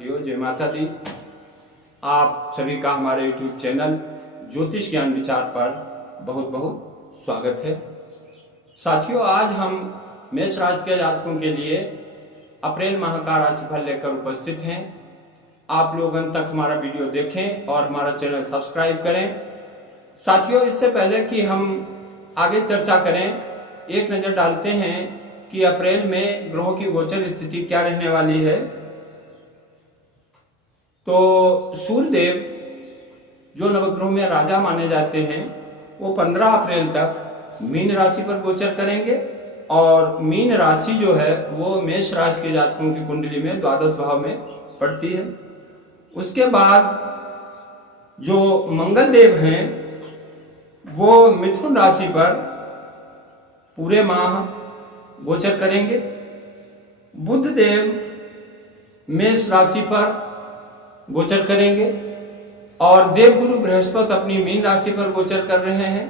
साथियों, जय माता दी। आप सभी का हमारे YouTube चैनल ज्योतिष ज्ञान विचार पर बहुत बहुत स्वागत है। साथियों, आज हम मेष राशि के जातकों के लिए अप्रैल माह का राशिफल लेकर उपस्थित हैं। आप लोग अंत तक हमारा वीडियो देखें और हमारा चैनल सब्सक्राइब करें। साथियों, इससे पहले कि हम आगे चर्चा करें, एक नज़र डालते हैं कि अप्रैल में ग्रहों की गोचर स्थिति क्या रहने वाली है। तो सूर्यदेव जो नवग्रहों में राजा माने जाते हैं, वो 15 अप्रैल तक मीन राशि पर गोचर करेंगे और मीन राशि जो है वो मेष राशि के जातकों की कुंडली में द्वादश भाव में पड़ती है। उसके बाद जो मंगल देव हैं वो मिथुन राशि पर पूरे माह गोचर करेंगे। बुध देव मेष राशि पर गोचर करेंगे और देवगुरु बृहस्पति अपनी मीन राशि पर गोचर कर रहे हैं।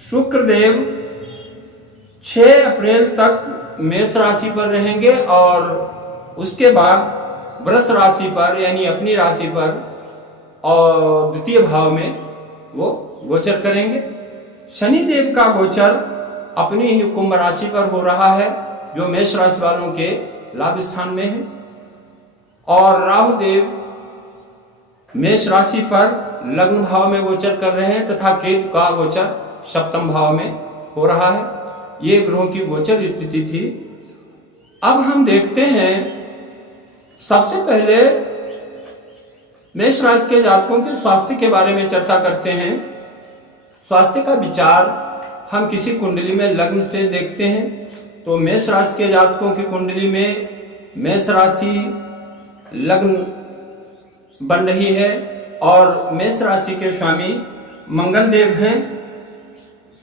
शुक्र देव 6 अप्रैल तक मेष राशि पर रहेंगे और उसके बाद वृष राशि पर यानी अपनी राशि पर और द्वितीय भाव में वो गोचर करेंगे। शनि देव का गोचर अपनी ही कुंभ राशि पर हो रहा है जो मेष राशि वालों के लाभ स्थान में है, और राहु देव मेष राशि पर लग्न भाव में गोचर कर रहे हैं तथा केतु का गोचर सप्तम भाव में हो रहा है। ये ग्रहों की गोचर स्थिति थी। अब हम देखते हैं, सबसे पहले मेष राशि के जातकों के स्वास्थ्य के बारे में चर्चा करते हैं। स्वास्थ्य का विचार हम किसी कुंडली में लग्न से देखते हैं। तो मेष राशि के जातकों की कुंडली में मेष राशि लग्न बन रही है और मेष राशि के स्वामी मंगल देव हैं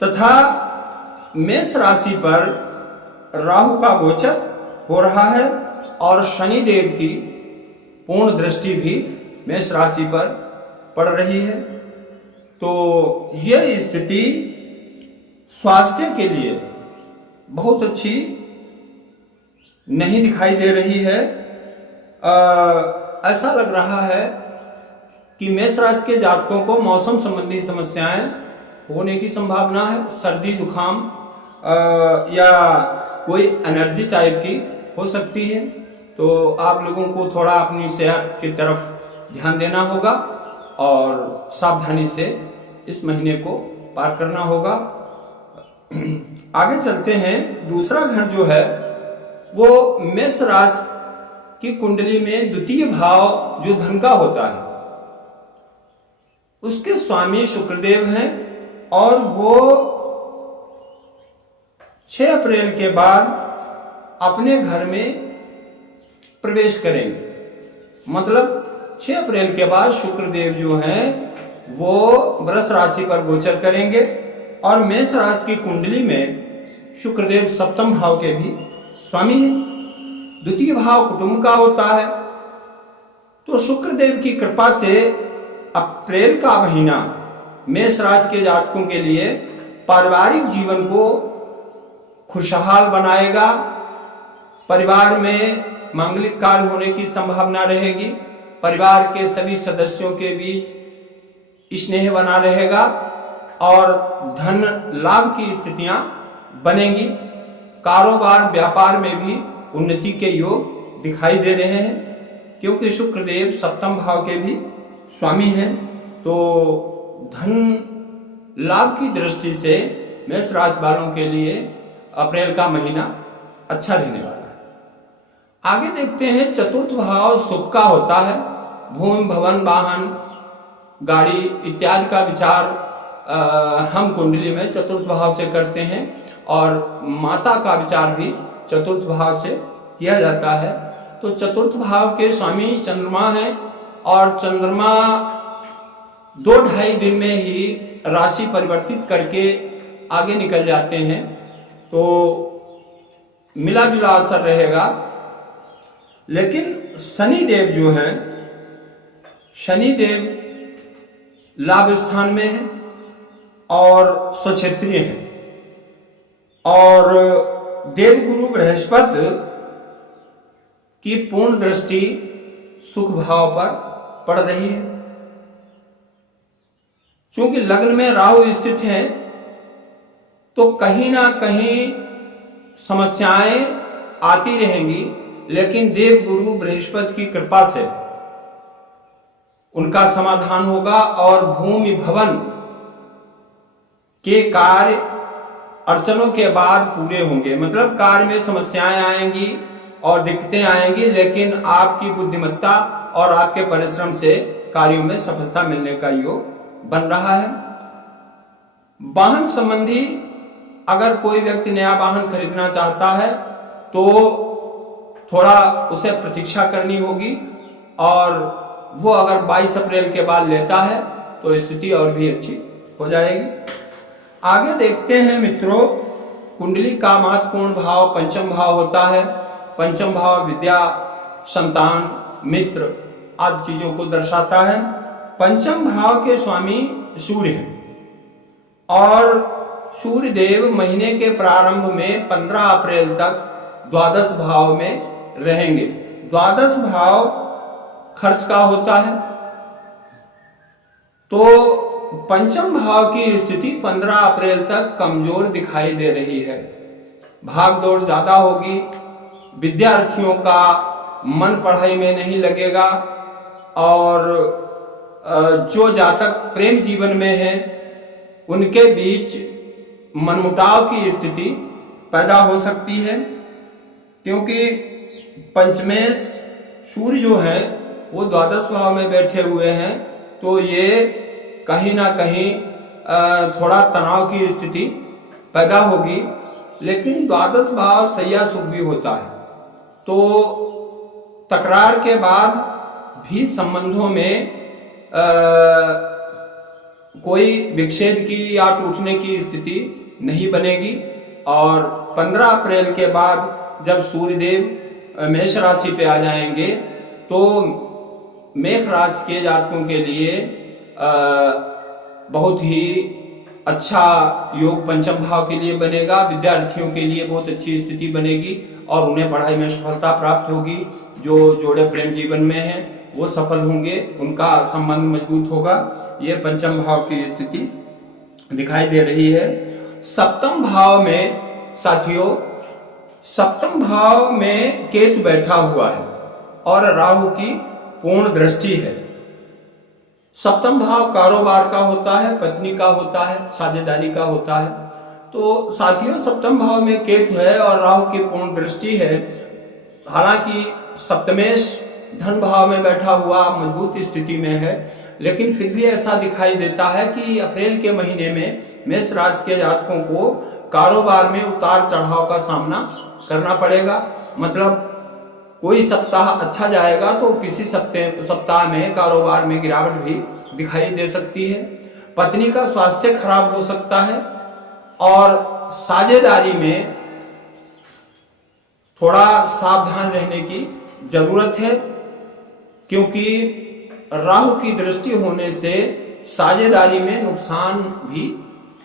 तथा मेष राशि पर राहु का गोचर हो रहा है और शनि देव की पूर्ण दृष्टि भी मेष राशि पर पड़ रही है। तो यह स्थिति स्वास्थ्य के लिए बहुत अच्छी नहीं दिखाई दे रही है। ऐसा लग रहा है कि मेष राशि के जातकों को मौसम संबंधी समस्याएं होने की संभावना है। सर्दी जुकाम या कोई एनर्जी टाइप की हो सकती है। तो आप लोगों को थोड़ा अपनी सेहत की तरफ ध्यान देना होगा और सावधानी से इस महीने को पार करना होगा। आगे चलते हैं। दूसरा घर जो है वो मेष राशि की कुंडली में द्वितीय भाव जो धन का होता है उसके स्वामी शुक्रदेव हैं और वो 6 अप्रैल के बाद अपने घर में प्रवेश करेंगे। मतलब 6 अप्रैल के बाद शुक्रदेव जो हैं वो वृष राशि पर गोचर करेंगे और मेष राशि की कुंडली में शुक्रदेव सप्तम भाव के भी स्वामी हैं। द्वितीय भाव कुटुंब का होता है। तो शुक्रदेव की कृपा से अप्रैल का महीना मेष राशि के जातकों के लिए पारिवारिक जीवन को खुशहाल बनाएगा। परिवार में मांगलिक कार्य होने की संभावना रहेगी। परिवार के सभी सदस्यों के बीच स्नेह बना रहेगा और धन लाभ की स्थितियां बनेंगी। कारोबार व्यापार में भी उन्नति के योग दिखाई दे रहे हैं क्योंकि शुक्रदेव सप्तम भाव के भी स्वामी हैं। तो धन लाभ की दृष्टि से मेष राशि वालों के लिए अप्रैल का महीना अच्छा रहने वाला है। आगे देखते हैं। चतुर्थ भाव सुख का होता है। भूमि भवन वाहन गाड़ी इत्यादि का विचार हम कुंडली में चतुर्थ भाव से करते हैं और माता का विचार भी चतुर्थ भाव से किया जाता है। तो चतुर्थ भाव के स्वामी चंद्रमा हैं और चंद्रमा 2-2.5 दिन में ही राशि परिवर्तित करके आगे निकल जाते हैं। तो मिला जुला असर रहेगा। लेकिन शनि देव जो हैं, शनि देव लाभ स्थान में हैं और स्वक्षेत्रीय हैं और देवगुरु बृहस्पति की पूर्ण दृष्टि सुख भाव पर पड़ रही है। क्योंकि लग्न में राहु स्थित है तो कहीं ना कहीं समस्याएं आती रहेंगी, लेकिन देव गुरु बृहस्पति की कृपा से उनका समाधान होगा और भूमि भवन के कार्य अड़चनों के बाद पूरे होंगे। मतलब कार्य में समस्याएं आएंगी और दिक्कतें आएंगी, लेकिन आपकी बुद्धिमत्ता और आपके परिश्रम से कार्यों में सफलता मिलने का योग बन रहा है। वाहन संबंधी अगर कोई व्यक्ति नया वाहन खरीदना चाहता है तो थोड़ा उसे प्रतीक्षा करनी होगी, और वो अगर 22 अप्रैल के बाद लेता है तो स्थिति और भी अच्छी हो जाएगी। आगे देखते हैं मित्रों, कुंडली का महत्वपूर्ण भाव पंचम भाव होता है। पंचम भाव विद्या, संतान, मित्र आदि चीजों को दर्शाता है। पंचम भाव के स्वामी सूर्य हैं और सूर्य देव महीने के प्रारंभ में 15 अप्रैल तक द्वादश भाव में रहेंगे। द्वादश भाव खर्च का होता है, तो पंचम भाव की स्थिति 15 अप्रैल तक कमजोर दिखाई दे रही है। भाग दौड़ ज्यादा होगी, विद्यार्थियों का मन पढ़ाई में नहीं लगेगा, और जो जातक प्रेम जीवन में है उनके बीच मनमुटाव की स्थिति पैदा हो सकती है, क्योंकि पंचमेश सूर्य जो है वो द्वादश भाव में बैठे हुए हैं, तो ये कहीं ना कहीं थोड़ा तनाव की स्थिति पैदा होगी। लेकिन द्वादश भाव सैया सुख भी होता है, तो तकरार के बाद भी संबंधों में कोई विच्छेद की या टूटने की स्थिति नहीं बनेगी। और 15 अप्रैल के बाद जब सूर्यदेव मेष राशि पे आ जाएंगे तो मेष राशि के जातकों के लिए बहुत ही अच्छा योग पंचम भाव के लिए बनेगा। विद्यार्थियों के लिए बहुत अच्छी स्थिति बनेगी और उन्हें पढ़ाई में सफलता प्राप्त होगी। जो जोड़े प्रेम जीवन में हैं वो सफल होंगे, उनका संबंध मजबूत होगा। ये पंचम भाव की स्थिति दिखाई दे रही है। सप्तम भाव में साथियों, सप्तम भाव में केतु बैठा हुआ है और राहु की पूर्ण दृष्टि है। सप्तम भाव कारोबार का होता है, पत्नी का होता है, साझेदारी का होता है। तो साथियों, सप्तम भाव में केतु है और राहु की पूर्ण दृष्टि है। हालांकि सप्तमेश धन भाव में बैठा हुआ मजबूत स्थिति में है, लेकिन फिर भी ऐसा दिखाई देता है कि अप्रैल के महीने में मेष राशि के जातकों को कारोबार में उतार चढ़ाव का सामना करना पड़ेगा। मतलब कोई सप्ताह अच्छा जाएगा तो किसी सप्ताह में कारोबार में गिरावट भी दिखाई दे सकती है। पत्नी का स्वास्थ्य खराब हो सकता है और साझेदारी में थोड़ा सावधान रहने की जरूरत है, क्योंकि राहु की दृष्टि होने से साझेदारी में नुकसान भी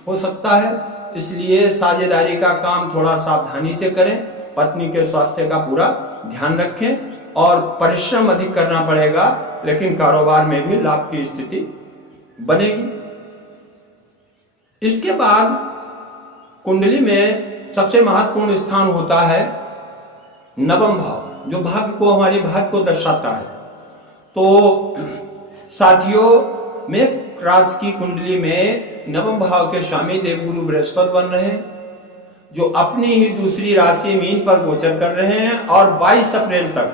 हो सकता है। इसलिए साझेदारी का काम थोड़ा सावधानी से करें, पत्नी के स्वास्थ्य का पूरा ध्यान रखें और परिश्रम अधिक करना पड़ेगा, लेकिन कारोबार में भी लाभ की स्थिति बनेगी। इसके बाद कुंडली में सबसे महत्वपूर्ण स्थान होता है नवम भाव, जो भाग्य को, हमारे भाग्य को दर्शाता है। तो साथियों, मेष राशि की कुंडली में नवम भाव के स्वामी देवगुरु बृहस्पति बन रहे हैं, जो अपनी ही दूसरी राशि मीन पर गोचर कर रहे हैं और 22 अप्रैल तक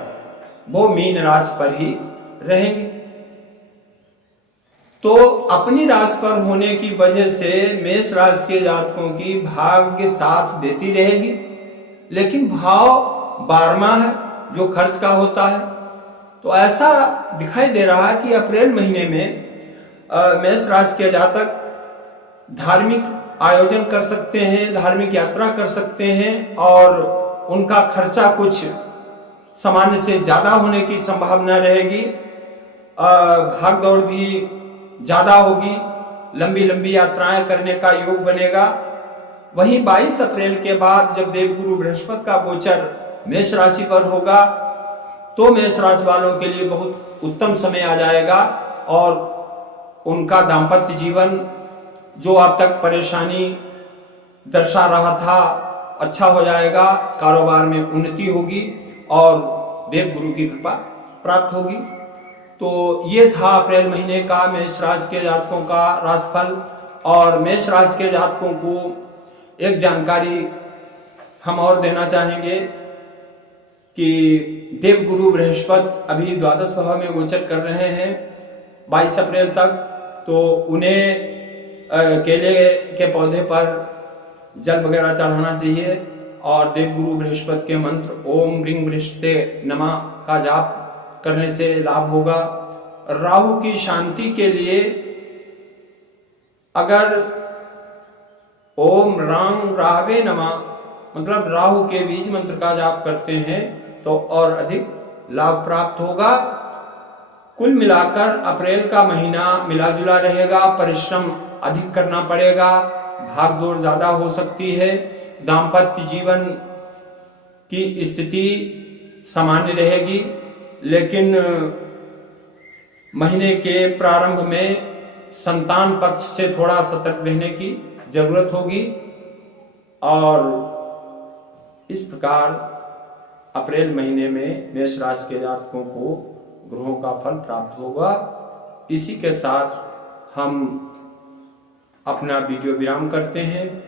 वो मीन राशि पर ही रहेंगे। तो अपनी राशि पर होने की वजह से मेष राशि के जातकों की भाग्य साथ देती रहेगी, लेकिन भाव 12वां है जो खर्च का होता है। तो ऐसा दिखाई दे रहा है कि अप्रैल महीने में मेष राशि के जातक धार्मिक आयोजन कर सकते हैं, धार्मिक यात्रा कर सकते हैं और उनका खर्चा कुछ सामान्य से ज्यादा होने की संभावना रहेगी। भाग दौड़ भी ज्यादा होगी, लंबी लंबी यात्राएं करने का योग बनेगा। वहीं 22 अप्रैल के बाद जब देवगुरु बृहस्पति का गोचर मेष राशि पर होगा तो मेष राशि वालों के लिए बहुत उत्तम समय आ जाएगा और उनका दाम्पत्य जीवन जो अब तक परेशानी दर्शा रहा था अच्छा हो जाएगा, कारोबार में उन्नति होगी और देव गुरु की कृपा प्राप्त होगी। तो ये था अप्रैल महीने का मेष राशि के जातकों का राशिफल। और मेष राशि के जातकों को एक जानकारी हम और देना चाहेंगे कि देव गुरु बृहस्पति अभी द्वादश भाव में गोचर कर रहे हैं 22 अप्रैल तक। तो उन्हें केले के पौधे पर जल वगैरह चढ़ाना चाहिए और देव गुरु बृहस्पति के मंत्र ओम ह्रीं बृहस्पते नमः का जाप करने से लाभ होगा। राहु की शांति के लिए अगर ओम रां राहवे नमः मतलब राहु के बीज मंत्र का जाप करते हैं तो और अधिक लाभ प्राप्त होगा। कुल मिलाकर अप्रैल का महीना मिला जुला रहेगा, परिश्रम अधिक करना पड़ेगा, भागदौड़ ज्यादा हो सकती है, दाम्पत्य जीवन की स्थिति सामान्य रहेगी, लेकिन महीने के प्रारंभ में संतान पक्ष से थोड़ा सतर्क रहने की जरूरत होगी। और इस प्रकार अप्रैल महीने में मेष राशि के जातकों को ग्रहों का फल प्राप्त होगा। इसी के साथ हम अपना वीडियो विराम करते हैं।